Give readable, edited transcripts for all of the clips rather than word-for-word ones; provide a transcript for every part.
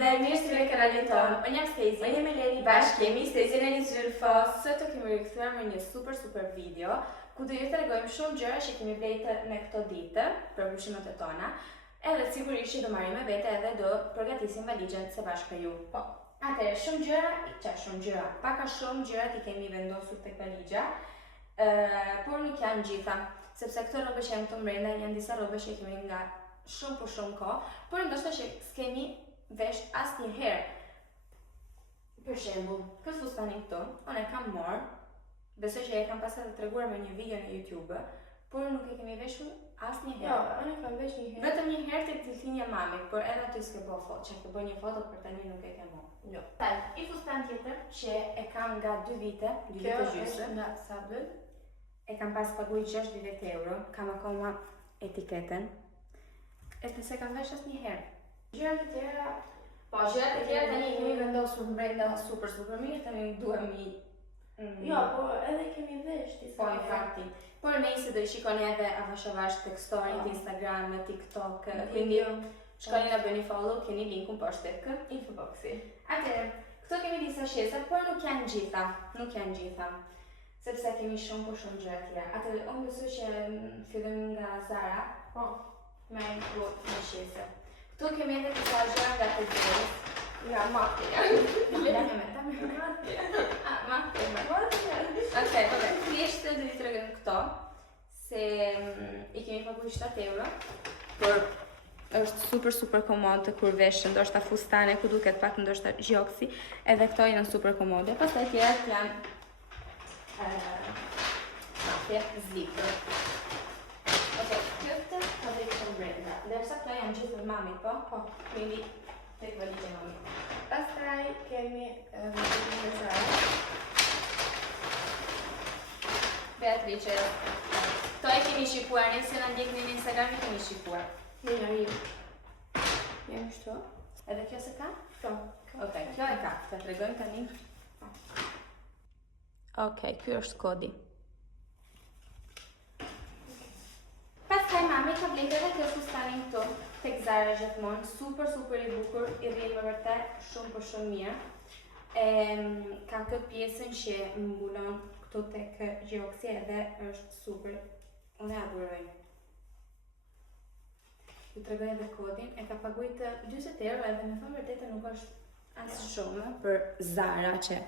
dhe mirë se vini kanalin tonë. Unë jam Stacey. Unë jam Eleni. Bashkë jemi Stacey në një zyrfo. Sot të kemi rikthyer me një super video ku do ju tregojmë shumë gjëra që kemi vlerë në këto ditë për pushimet e tona. Edhe sigurisht që do marrim me vete edhe do përgatisim valixhen së bashku me ju. Po. Atëherë, shumë gjëra, paka shumë gjërat i kemi vendosur tek valixha, por nuk janë gjitha, sepse këto rrobe që janë këtu brenda janë disa rrobe që kemi nga shumë kohë, por ndoshta që s'kemi vesh asnjëherë. Për shembull, këtë fustanin këtu, unë e kam marrë, besoj që e kam pasur të treguar me një video në YouTube, por nuk e kemi veshur asnjëherë. Jo, unë e kam vesh një herë. Vetëm një herë tek tilthinja mamit, por edhe aty s'ke bëu foto, që të bëj një foto për tani nuk e kam. Jo. I fustan tjetër që e kam nga 2 vite, 2 vite gjysmë. Nga sabën. E kam pas paguaj 60 euro, kam akoma etiketen. Edhe se kam vesh asnjëherë. Gjërat e tjera, Gjërat e tjera tani kemi vendosur brenda super mirë, tani duhemi jo, po edhe kemi vesh disa. Po, infatti. Por nëse do i shikoni edhe avash tek story të Instagram, TikTok, quindi shkoni na bëni follow, keni linkun poshtë tek infoboxi. Atëherë, këto kemi disa shesa, por nuk janë gjitha. Sepse kemi shumë gjëra tjera. Atëherë, unë besoj që fillojmë nga Zara, Po, me një shese. Këtu kemi edhe disa gjëra nga të djerës. nga mafia. Okej, thjesht do t'i tregojmë këto, se i kemi paguajtur 7 euro, por është super komode kur vesh ndoshta fustane ku duket pak ndoshta gjoksi, edhe këto janë super komode. Pastaj tjerat janë zipër. Okej, këtë ka vetë brenda. Ndërsa këto janë gjithë për mamit, po, quindi tek valixha mamit. Pastaj kemi në Zara. Beatrice, këto e kemi shikuar, nëse na ndjekni në Instagram i kemi shikuar. Mirë. Janë kështu. Edhe kjo se ka? Po. Okej, kjo e ka, të tregojmë tani. Okej, ky është kodi. Pastaj mami ka bler edhe kjo fustanin këtu tek Zara gjithmonë, super i bukur, i rrin me vërtet shumë mirë. Ka këtë pjesën që mbulon këtu tek gjoksi edhe është super. Unë e adhuroj. Ju tregoj edhe kodin, e ka paguajtë 40 euro edhe me thënë vërtetë nuk është as shumë për Zara që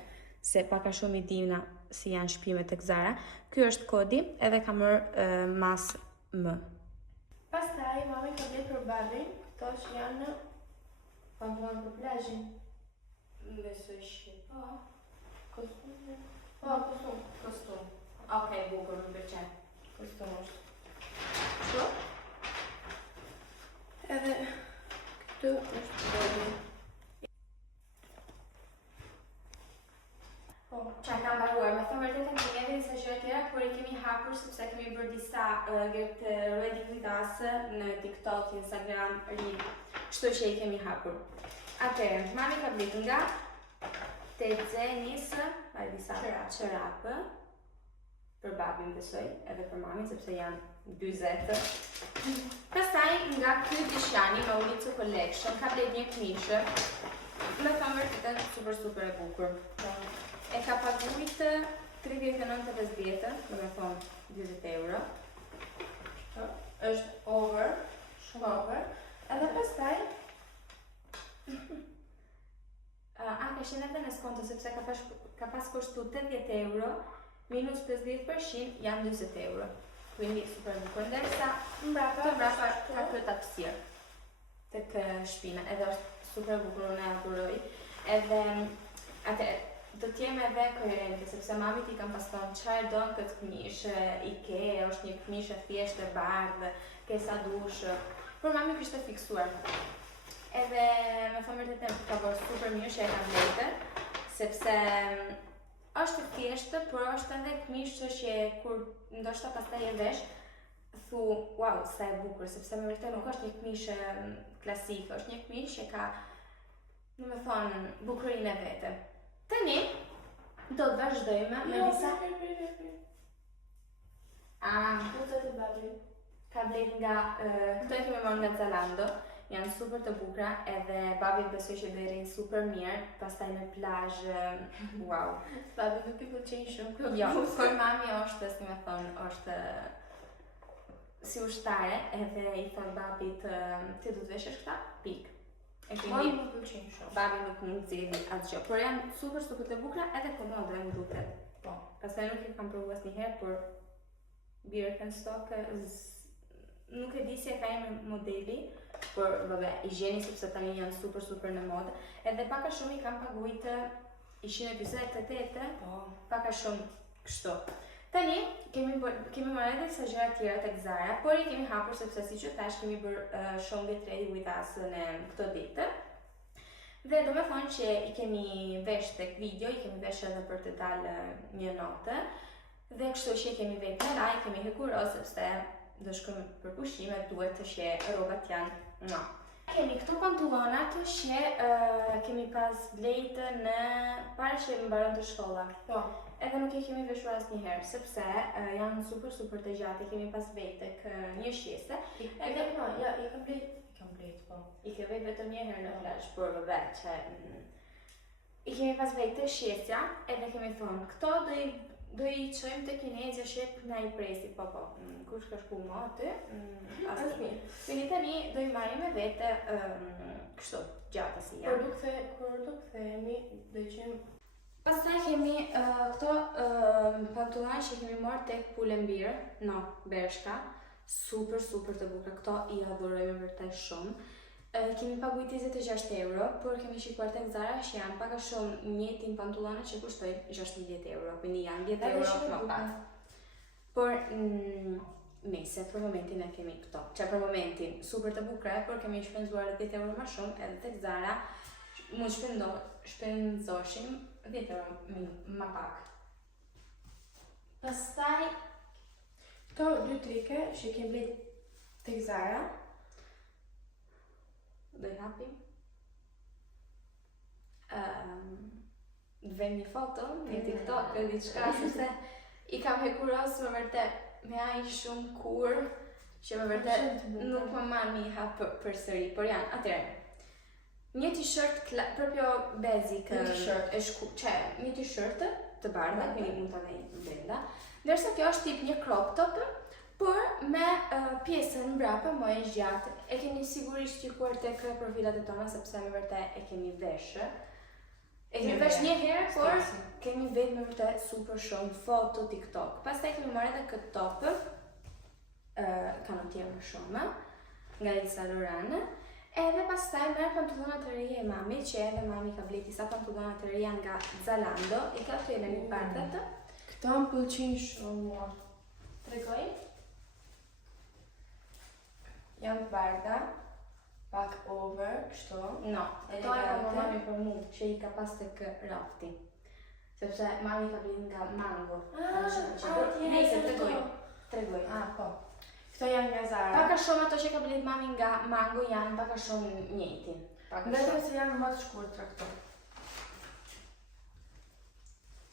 se paka shumë i dimna si janë shpimet tek Zara. Ky është kodi edhe ka marrë mas M. Pastaj mami ka bler për babin, këto që janë pantallon për plazhin. Besoj që po. Kostum. Po, kostum. Okej, bukur, më pëlqen. Kostum është. Kështu? Edhe këtu është kodi. Po, çka kam mbaruar, me thënë vërtetën kemi edhe disa gjëra tjera, por i kemi hapur sepse kemi bërë disa get ready with us në TikTok, Instagram, Reel, kështu që i kemi hapur. Atëherë, mami ka bler nga Tezenis, disa çorapë për babin besoj, edhe për mamin sepse janë 40. Pastaj nga ky Dishani Maurizio Collection ka bler një këmishë. Me thënë vërtetën super e bukur. E ka paguajtë 39,50, do me thonë 20 euro. Është over, shumë over. Edhe pastaj ka qenë edhe në skonto sepse ka pas kushtu 80 euro minus 50% janë 20 euro. Quindi super bukur. Ndërsa mbrapa ka këtë hapësirë tek shpina, edhe është super bukur, unë e adhuroj. Edhe atë do t'jem edhe koherente, sepse mamit i kam pas thonë çfarë don këtë këmishë, Ikea, është një këmishë thjeshtë e bardhë, ke sa dush, por mami kishte fiksuar. Edhe me thënë vërtetën ka bërë super mirë që e kam vete, sepse është thjeshtë, por është edhe këmishë që kur ndoshta pastaj e vesh, thu, wow, sa e bukur, sepse me vërtet nuk është një këmishë klasike, është një këmishë që ka, do me thonë, bukurinë e vete. Tani, do të vazhdojmë me disa... Këto të babin. Ka bler nga... Këto e kemi marrë nga Zalando, janë super të bukura edhe babi besoj që do i rrinë super mirë, pastaj në plazh, wow. Babi nuk I pëlqejnë shumë këto Jo, bluzë. por mami është, si me thonë, është si ushtare edhe I thon babit ti do të veshësh këta, pik. E Mami nuk pëlqejnë shumë. babi nuk mund të zgjidhni asgjë, por janë super të bukura edhe komode më duket. Po. Pastaj nuk I kam provuar asnjëherë, por Birkenstock nuk e di si e ka emrin modeli, por vabbè, I gjeni sepse tani janë super në modë. Edhe pak a shumë I kam paguajt ishin e 48, Po. pak a shumë kështu. Tani kemi marrë edhe disa gjëra tjera tek Zara, por I kemi hapur sepse siç u thash kemi bërë shumë get ready with us në këto ditë. Dhe do me thonë që I kemi vesh tek video, I kemi vesh edhe për të dalë një notë. Dhe kështu që I kemi vetë në raj, kemi hekuro sepse do shkojmë për pushime, duhet të she rrobat janë nga. Kemi këto pantallona të she kemi pas blejtë në para që mbaron të shkolla. Po. Edhe nuk I kemi veshur asnjëherë sepse janë super të gjatë, kemi pas vetë tek një shese. Edhe no, ja, I kam blejt, po. I ke vetë vetëm një herë në plazh, por vetë që I kemi pas vetë të shesja, edhe kemi thonë, këto do I çojmë te Kinezja shep na I presi, po, kush ka shku më aty? Është mirë. Tani tani do I marrim me vete kështu, gjata si janë. Kur do kthehemi, do I qim. Pastaj kemi këto pantallona që kemi marrë tek Pull&Bear, no, Bershka, super të bukura, këto I adhurojmë vërtet shumë. Kemi paguajt 26 euro, por kemi shikuar tek Zara që janë pak a shumë njëjtin pantallona që kushtojnë 16 euro, quindi janë 10 euro më pak. Por mese, për momentin e kemi këto. Që për momentin super të bukura, por kemi shpenzuar 10 euro më shumë, edhe tek Zara mund shpenzoshim 10 euro më pak. Pastaj këto dy trike që kemi blejt tek Zara. Do I hapim. Vem një foto, një TikTok, diçka, sepse I kam hekuros më vërtet me ai shumë kur që më vërtet nuk më marr mi hap përsëri, por janë atëherë. Një t-shirt proprio basic, një t-shirt të bardhë, quindi mund ta vej brenda, ndërsa kjo është tip një crop top, por me pjesën mbrapa më e gjatë. E keni sigurisht shikuar tek profilat e tona sepse më vërtet e kemi vesh. E kemi vesh një herë, por kemi vetë më vërtet super shumë foto, TikTok. Pastaj kemi marrë edhe këtë top, kanë tjerë më shumë, nga Yves Saint Laurent. Edhe pastaj merr pantallona të reja e mami, që edhe mami ka blerë disa pantallona të reja nga Zalando, I ka thënë në një partet. Këto më pëlqejnë shumë. Tregoj? Janë bardha, pak over, kështu. No, këto e ka mami për mu, që I ka pas tek rafti. Sepse mami ka blerë nga Mango. Nëse tregoj. Po. Këto janë nga Zara. Pak a shumë ato që ka blerë mami nga Mango janë pak a shumë njëjtin. Vetëm se janë më të shkurtra këto.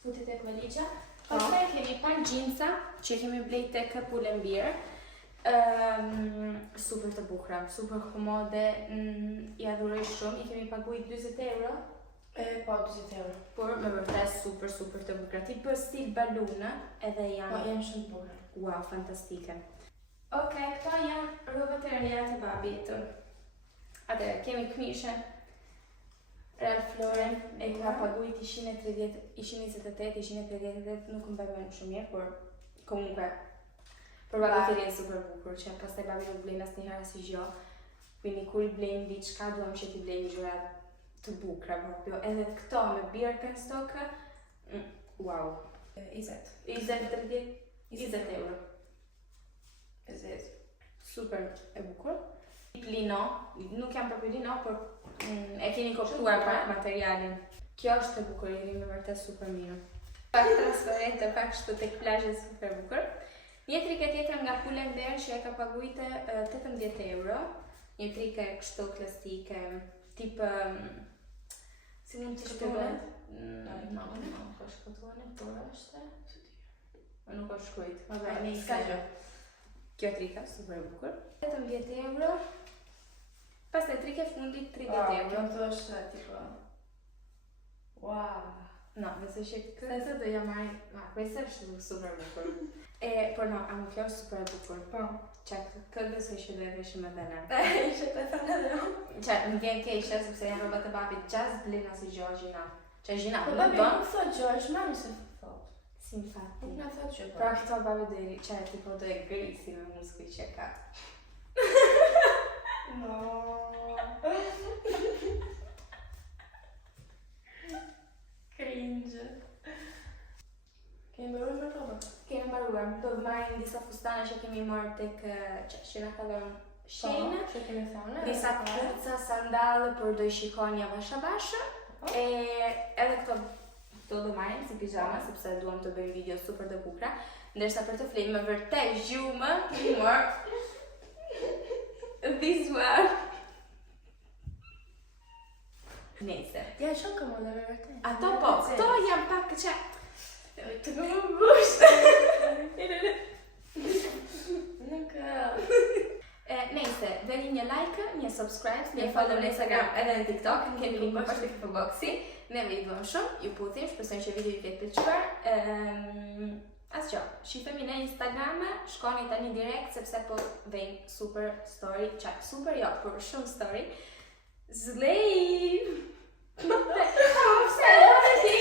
Futi tek valigia. Pastaj kemi pak jeansa që kemi blerë tek Pull&Bear. Super të bukura, super komode, I adhuroj shumë, I kemi paguajt 20 euro. Po, 20 euro. Por me vërtet super të bukura, tipë stil balune, edhe janë... Po, janë shumë të bukura. Wow, fantastike. Okej, këto janë rrobat e reja të babit. Atëherë, kemi këmishë Ralph Lauren, e ka paguajt 128, 138, nuk më bëjmë shumë mirë, por comunque por babi të rinë super bukur, që pastaj babi nuk blejnë asnjëherë asgjë. Quindi kur I blejnë diçka duam që t'i blejnë gjëra të bukura proprio. Edhe këto me Birkenstock, wow. 20 euro. 20. Super e bukur. Lino, nuk jam proprio lino, por e keni koptuar pa materialin. Kjo është e bukur, I me vërtet super mirë. Pak transparente, pak kështu tek plazhet super bukur. Një trike tjetër nga Pull&Bear që e ka paguajt 18 euro. Një trike kështu klasike, tip si mund të shkruhet? No, ka shkruar, por është. Nuk ka shkruajt. Vabbè, nejse. Kjo trika super e bukur. 18 euro. Pastaj trike fundit 30 euro. Kjo është tipo. Wow. No, besoj që këtë do ja marr, ma questo është super bukur. Por no, amo kjo është super bukur. Po. Këtë besoj që do e veshim edhe ne. Që të thënë edhe unë. Më vjen keq sepse janë rrobat e babit gjaz blina si Gjogjina. Gjina, Po nuk babi don. nuk thot Gjosh, mami se thot. Si infatti. Nuk na thot që Pra këto babi do i tipo do e grisi me muskuj që ka. No. Cringe. Kemi bërë me rroba. Kemi mbaruar, do të marrim disa fustana që kemi marrë tek që na ka dhënë Shein. Që kemi thënë. Disa kërca, sandale, por do i shikoni avasha. Edhe këto do marrim si pijama, sepse duam të bëjmë video super të bukura. Ndërsa për të flenë me vërtet gjumë, humor. This one. Nëse. Ja, shumë komode me vërtet. Ato po, këto janë pak që... Të më bushtë. Nuk... Nëse, veni një like, një subscribe, një follow në Instagram edhe në TikTok, kemi link në poshtë të info boxi. Ne me i duam shumë, ju puthim, shpresojmë që video ju vjetë pëlqyer. Asgjë, shifemi në Instagram, shkoni tani direkt sepse po vejnë super story, super jo, por shumë story. Slave! Pse, ti?